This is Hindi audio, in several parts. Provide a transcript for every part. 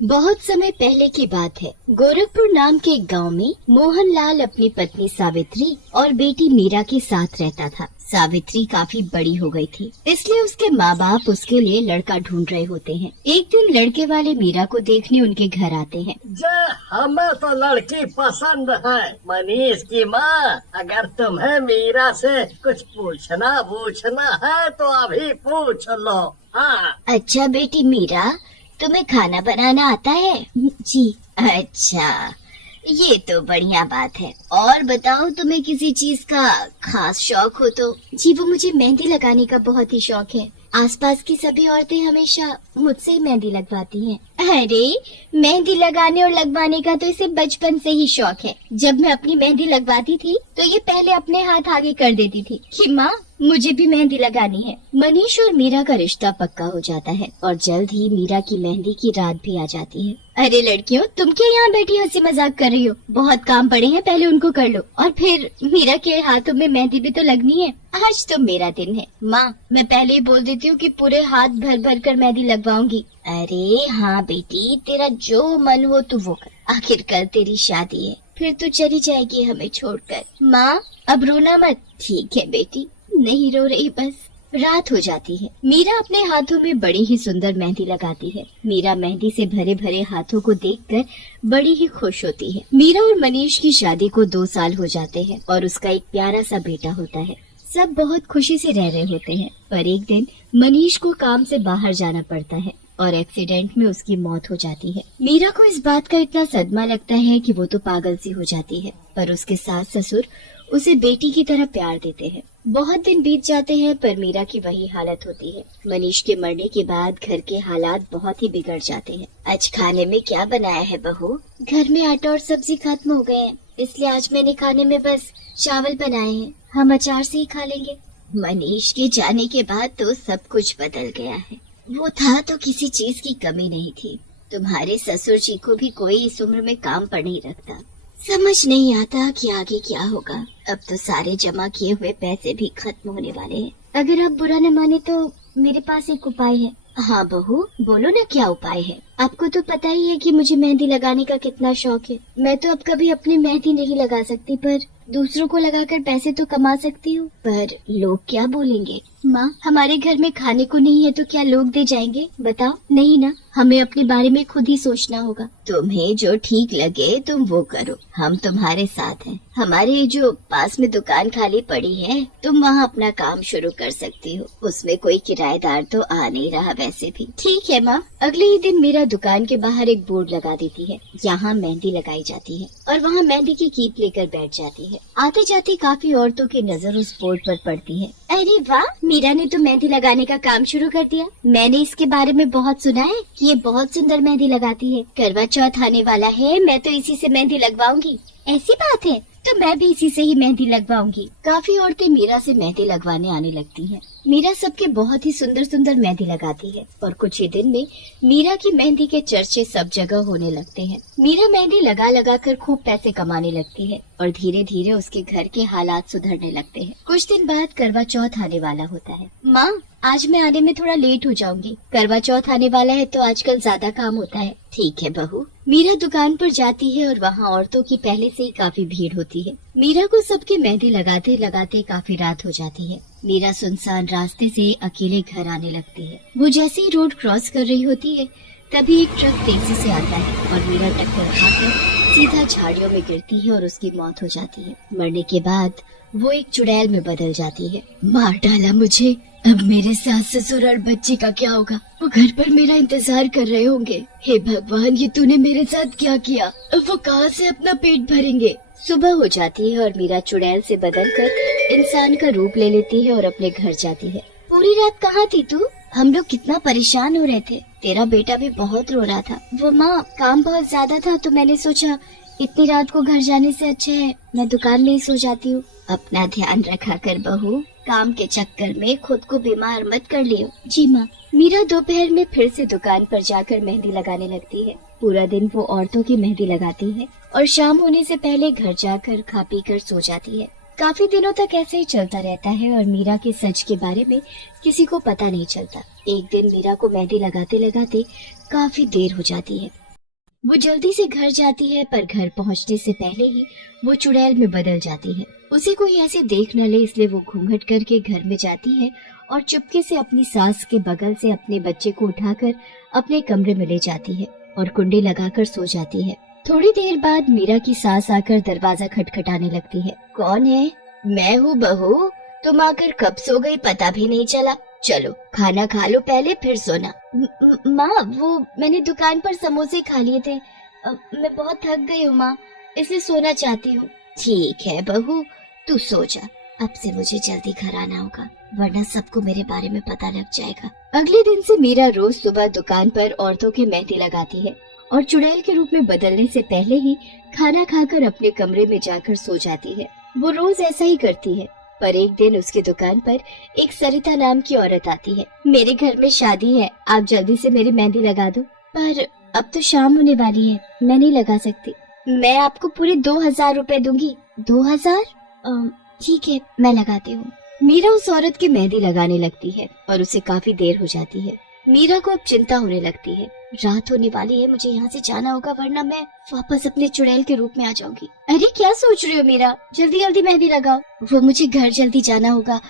बहुत समय पहले की बात है। गोरखपुर नाम के एक गांव में मोहनलाल अपनी पत्नी सावित्री और बेटी मीरा के साथ रहता था। सावित्री काफी बड़ी हो गई थी, इसलिए उसके माँ बाप उसके लिए लड़का ढूंढ रहे होते हैं। एक दिन लड़के वाले मीरा को देखने उनके घर आते हैं। हमें तो लड़की पसंद है मनीष की माँ। अगर तुम्हें मीरा से कुछ पूछना है तो अभी पूछ लो। हाँ। अच्छा बेटी मीरा, तुम्हें खाना बनाना आता है? जी। अच्छा, ये तो बढ़िया बात है। और बताओ, तुम्हें किसी चीज का खास शौक हो तो? जी, वो मुझे मेहंदी लगाने का बहुत ही शौक है। आसपास की सभी औरतें हमेशा मुझसे ही मेहंदी लगवाती हैं। अरे, मेहंदी लगाने और लगवाने का तो इसे बचपन से ही शौक है। जब मैं अपनी मेहंदी लगवाती थी तो ये पहले अपने हाथ आगे कर देती थी कि माँ, मुझे भी मेहंदी लगानी है। मनीष और मीरा का रिश्ता पक्का हो जाता है और जल्द ही मीरा की मेहंदी की रात भी आ जाती है। अरे लड़कियों, तुम क्या यहाँ बैठी हंसी मजाक कर रही हो? बहुत काम पड़े हैं, पहले उनको कर लो और फिर मीरा के हाथों में मेहंदी भी तो लगनी है। आज तो मेरा दिन है। माँ, मैं पहले ही बोल देती हूँ कि पूरे हाथ भर भर कर मेहंदी लगवाऊंगी। अरे हाँ बेटी, तेरा जो मन हो तू वो कर। आखिर कल तेरी शादी है, फिर तू चली जाएगी हमें छोड़कर। माँ, अब रोना मत। ठीक है बेटी, नहीं रो रही बस। रात हो जाती है। मीरा अपने हाथों में बड़ी ही सुंदर मेहंदी लगाती है। मीरा मेहंदी से भरे भरे हाथों को देखकर बड़ी ही खुश होती है। मीरा और मनीष की शादी को 2 साल हो जाते हैं और उसका एक प्यारा सा बेटा होता है। सब बहुत खुशी से रह रहे होते हैं, पर एक दिन मनीष को काम से बाहर जाना पड़ता है और एक्सीडेंट में उसकी मौत हो जाती है। मीरा को इस बात का इतना सदमा लगता है कि वो तो पागल सी हो जाती है, पर उसके सास ससुर उसे बेटी की तरह प्यार देते हैं। बहुत दिन बीत जाते हैं, पर मीरा की वही हालत होती है। मनीष के मरने के बाद घर के हालात बहुत ही बिगड़ जाते हैं। आज खाने में क्या बनाया है बहू? घर में आटा और सब्जी खत्म हो गए हैं, इसलिए आज मैंने खाने में बस चावल बनाए हैं। हम अचार से ही खा लेंगे। मनीष के जाने के बाद तो सब कुछ बदल गया है। वो था तो किसी चीज की कमी नहीं थी। तुम्हारे ससुर जी को भी कोई इस उम्र में काम पर नहीं रखता। समझ नहीं आता कि आगे क्या होगा। अब तो सारे जमा किए हुए पैसे भी खत्म होने वाले हैं। अगर आप बुरा न माने तो मेरे पास एक उपाय है। हाँ बहू, बोलो ना, क्या उपाय है? आपको तो पता ही है कि मुझे मेहंदी लगाने का कितना शौक है। मैं तो अब कभी अपनी मेहंदी नहीं लगा सकती, पर दूसरों को लगाकर पैसे तो कमा सकती हूँ। पर लोग क्या बोलेंगे? माँ, हमारे घर में खाने को नहीं है तो क्या लोग दे जाएंगे? बताओ। नहीं ना, हमें अपने बारे में खुद ही सोचना होगा। तुम्हें जो ठीक लगे तुम वो करो, हम तुम्हारे साथ हैं। हमारे जो पास में दुकान खाली पड़ी है, तुम वहाँ अपना काम शुरू कर सकती हो। उसमें कोई किराएदार तो आ नहीं रहा वैसे भी। ठीक है माँ। अगले ही दिन मेरा दुकान के बाहर एक बोर्ड लगा देती है। यहाँ मेहंदी लगाई जाती है और वहाँ मेहंदी की कीप लेकर बैठ जाती है। आते जाते काफी औरतों की नजर उस बोर्ड पर पड़ती है। अरे वाह, मीरा ने तो मेहंदी लगाने का काम शुरू कर दिया। मैंने इसके बारे में बहुत सुना है कि ये बहुत सुंदर मेहंदी लगाती है। करवा चौथ आने वाला है, मैं तो इसी से मेहंदी लगवाऊंगी। ऐसी बात है तो मैं भी इसी से ही मेहंदी लगवाऊंगी। काफी औरतें मीरा से मेहंदी लगवाने आने लगती हैं। मीरा सबके बहुत ही सुंदर सुंदर मेहंदी लगाती है और कुछ ही दिन में मीरा की मेहंदी के चर्चे सब जगह होने लगते हैं। मीरा मेहंदी लगा लगा कर खूब पैसे कमाने लगती है और धीरे धीरे उसके घर के हालात सुधरने लगते हैं। कुछ दिन बाद करवा चौथ आने वाला होता है। माँ, आज मैं आने में थोड़ा लेट हो जाऊंगी। करवा चौथ आने वाला है तो आजकल ज्यादा काम होता है। ठीक है बहू। मीरा दुकान पर जाती है और वहाँ औरतों की पहले से ही काफी भीड़ होती है। मीरा को सबके मेहंदी लगाते लगाते काफी रात हो जाती है। मीरा सुनसान रास्ते से अकेले घर आने लगती है। वो जैसे ही रोड क्रॉस कर रही होती है, तभी एक ट्रक तेजी से आता है और मीरा टक्कर खाकर सीधा झाड़ियों में गिरती है और उसकी मौत हो जाती है। मरने के बाद वो एक चुड़ैल में बदल जाती है। मार डाला मुझे, अब मेरे सास ससुर और बच्चे का क्या होगा? वो घर पर मेरा इंतजार कर रहे होंगे। हे भगवान, ये तूने मेरे साथ क्या किया? अब वो कहाँ से अपना पेट भरेंगे? सुबह हो जाती है और मीरा चुड़ैल से बदलकर इंसान का रूप ले लेती है और अपने घर जाती है। पूरी रात कहाँ थी तू? हम लोग कितना परेशान हो रहे थे। तेरा बेटा भी बहुत रो रहा था। वो माँ, काम बहुत ज्यादा था तो मैंने सोचा इतनी रात को घर जाने से अच्छा है मैं दुकान में ही सो जाती हूँ। अपना ध्यान रखा कर बहू, काम के चक्कर में खुद को बीमार मत कर लियो। जी माँ। मीरा दोपहर में फिर से दुकान पर जाकर मेहंदी लगाने लगती है। पूरा दिन वो औरतों की मेहंदी लगाती है और शाम होने से पहले घर जाकर खा पी कर सो जाती है। काफी दिनों तक ऐसे ही चलता रहता है और मीरा के सच के बारे में किसी को पता नहीं चलता। एक दिन मीरा को मेहंदी लगाते लगाते काफी देर हो जाती है। वो जल्दी से घर जाती है, पर घर पहुंचने से पहले ही वो चुड़ैल में बदल जाती है। उसे कोई ऐसे देख न ले, इसलिए वो घूंघट करके घर में जाती है और चुपके से अपनी सास के बगल से अपने बच्चे को उठाकर अपने कमरे में ले जाती है और कुंडी लगाकर सो जाती है। थोड़ी देर बाद मीरा की सास आकर दरवाजा खटखटाने लगती है। कौन है? मैं हूँ बहू, तुम आकर कब सो गई पता भी नहीं चला। चलो खाना खा लो पहले, फिर सोना। माँ, वो मैंने दुकान पर समोसे खा लिए थे, मैं बहुत थक गई हूँ माँ, इसलिए सोना चाहती हूँ। ठीक है बहू, तू सो जा, अब से मुझे जल्दी घर आना होगा, वरना सबको मेरे बारे में पता लग जाएगा। अगले दिन से मीरा रोज सुबह दुकान पर औरतों की मेहंदी लगाती है और चुड़ैल के रूप में बदलने से पहले ही खाना खाकर अपने कमरे में जाकर सो जाती है। वो रोज ऐसा ही करती है, पर एक दिन उसकी दुकान पर एक सरिता नाम की औरत आती है। मेरे घर में शादी है, आप जल्दी से मेरी मेहंदी लगा दो। पर अब तो शाम होने वाली है, मैं नहीं लगा सकती। मैं आपको पूरे 2000 रुपए दूंगी। 2000? ठीक है, मैं लगाती हूँ। मीरा उस औरत की मेहंदी लगाने लगती है और उसे काफी देर हो जाती है। मीरा को अब चिंता होने लगती है, रात होने वाली है, मुझे यहाँ से जाना होगा, वरना मैं वापस अपने चुड़ैल के रूप में आ जाऊंगी। अरे क्या सोच रही हो मीरा, जल्दी जल्दी मेहंदी लगाओ। वो मुझे घर जल्दी जाना होगा,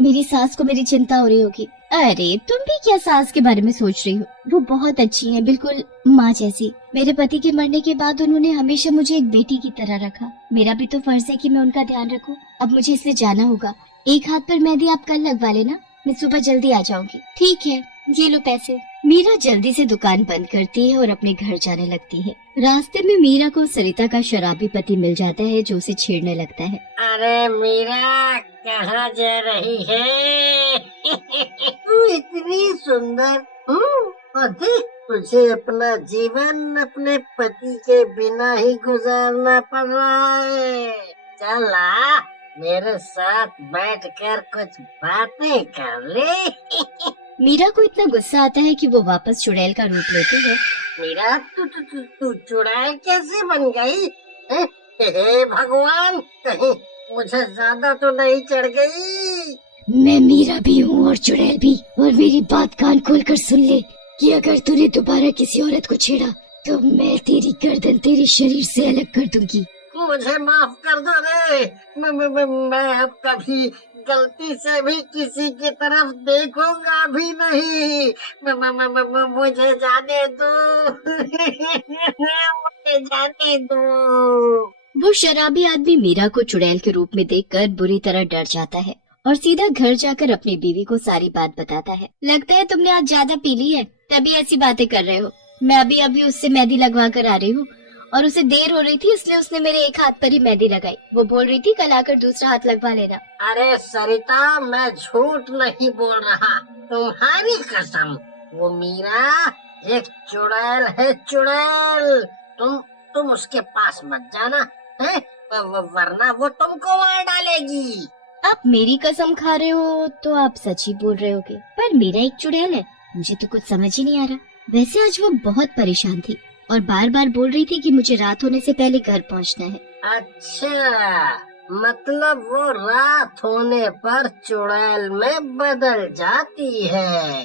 मेरी सास को मेरी चिंता हो रही होगी। अरे तुम भी क्या सास के बारे में सोच रही हो, वो बहुत अच्छी है, बिल्कुल माँ जैसी। मेरे पति के मरने के बाद उन्होंने हमेशा मुझे एक बेटी की तरह रखा, मेरा भी तो फर्ज है कि मैं उनका ध्यान रखूं। अब मुझे इसलिए जाना होगा, एक हाथ पर मेहंदी आप कल लगवा लेना, मैं सुबह जल्दी आ जाऊंगी। ठीक है, ये लो पैसे। मीरा जल्दी से दुकान बंद करती है और अपने घर जाने लगती है। रास्ते में मीरा को सरिता का शराबी पति मिल जाता है, जो उसे छेड़ने लगता है। अरे मीरा, कहाँ जा रही है? तू इतनी सुंदर और देख, तुझे अपना जीवन अपने पति के बिना ही गुजारना पड़ रहा है। चल आ, मेरे साथ बैठकर कुछ बातें कर ले। मीरा को इतना गुस्सा आता है कि वो वापस चुड़ैल का रूप लेती है। मीरा, तू चुड़ैल कैसे बन गई? हे भगवान, कहीं मुझे ज्यादा तो नहीं चढ़ गई? मैं मीरा भी हूँ और चुड़ैल भी, और मेरी बात कान खोलकर सुन ले कि अगर तूने दोबारा किसी औरत को छेड़ा तो मैं तेरी गर्दन तेरे शरीर से अलग कर दूंगी। मुझे माफ कर दो रे, मैं अब कभी गलती से भी किसी की तरफ देखूंगा भी नहीं। मुझे जाने दो। मुझे जाने दो। वो शराबी आदमी मीरा को चुड़ैल के रूप में देखकर बुरी तरह डर जाता है और सीधा घर जाकर अपनी बीवी को सारी बात बताता है। लगता है तुमने आज ज्यादा पी ली है, तभी ऐसी बातें कर रहे हो। मैं अभी उससे मेहंदी लगवा कर आ रही हूँ और उसे देर हो रही थी, इसलिए उसने मेरे एक हाथ पर ही मेहंदी लगाई। वो बोल रही थी कल आकर दूसरा हाथ लगवा लेना। अरे सरिता, मैं झूठ नहीं बोल रहा, तुम्हारी कसम। वो मीरा एक चुड़ैल है, चुड़ैल। तुम उसके पास मत जाना है, वरना वो तुमको मार डालेगी। आप मेरी कसम खा रहे हो तो आप सच ही बोल रहे होगे, पर मीरा एक चुड़ैल है, मुझे तो कुछ समझ ही नहीं आ रहा। वैसे आज वो बहुत परेशान थी और बार बार बोल रही थी कि मुझे रात होने से पहले घर पहुंचना है। अच्छा, मतलब वो रात होने पर चुड़ैल में बदल जाती है।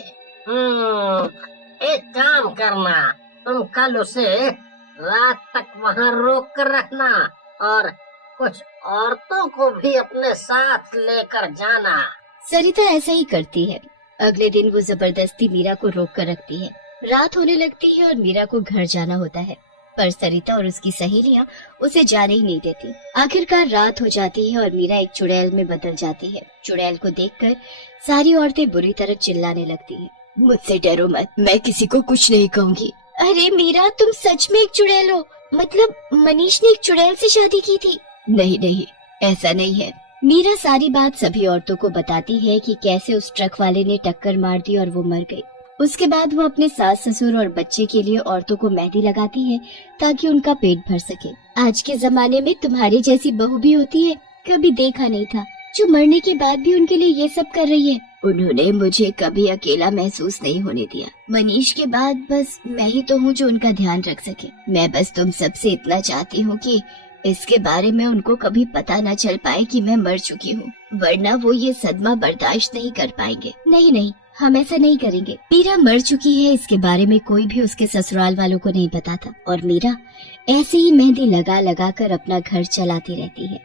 एक काम करना, तुम कल उसे रात तक वहाँ रोक कर रखना और कुछ औरतों को भी अपने साथ लेकर जाना। सरिता ऐसा ही करती है। अगले दिन वो जबरदस्ती मीरा को रोक कर रखती है। रात होने लगती है और मीरा को घर जाना होता है, पर सरिता और उसकी सहेलियां उसे जाने ही नहीं देती। आखिरकार रात हो जाती है और मीरा एक चुड़ैल में बदल जाती है। चुड़ैल को देखकर सारी औरतें बुरी तरह चिल्लाने लगती हैं। मुझसे डरो मत, मैं किसी को कुछ नहीं कहूँगी। अरे मीरा, तुम सच में एक चुड़ैल हो? मतलब मनीष ने एक चुड़ैल से शादी की थी? नहीं, ऐसा नहीं है। मीरा सारी बात सभी औरतों को बताती है कि कैसे उस ट्रक वाले ने टक्कर मार दी और वो मर गई। उसके बाद वो अपने सास ससुर और बच्चे के लिए औरतों को मेहंदी लगाती है ताकि उनका पेट भर सके। आज के जमाने में तुम्हारी जैसी बहू भी होती है, कभी देखा नहीं था, जो मरने के बाद भी उनके लिए ये सब कर रही है। उन्होंने मुझे कभी अकेला महसूस नहीं होने दिया। मनीष के बाद बस मैं ही तो हूँ जो उनका ध्यान रख सके। मैं बस तुम सबसे इतना चाहती हूँ कि इसके बारे में उनको कभी पता न चल पाए कि मैं मर चुकी हूँ, वरना वो ये सदमा बर्दाश्त नहीं कर पाएंगे। नहीं, हम ऐसा नहीं करेंगे। मीरा मर चुकी है, इसके बारे में कोई भी उसके ससुराल वालों को नहीं पता था और मीरा ऐसे ही मेहंदी लगा लगा कर अपना घर चलाती रहती है।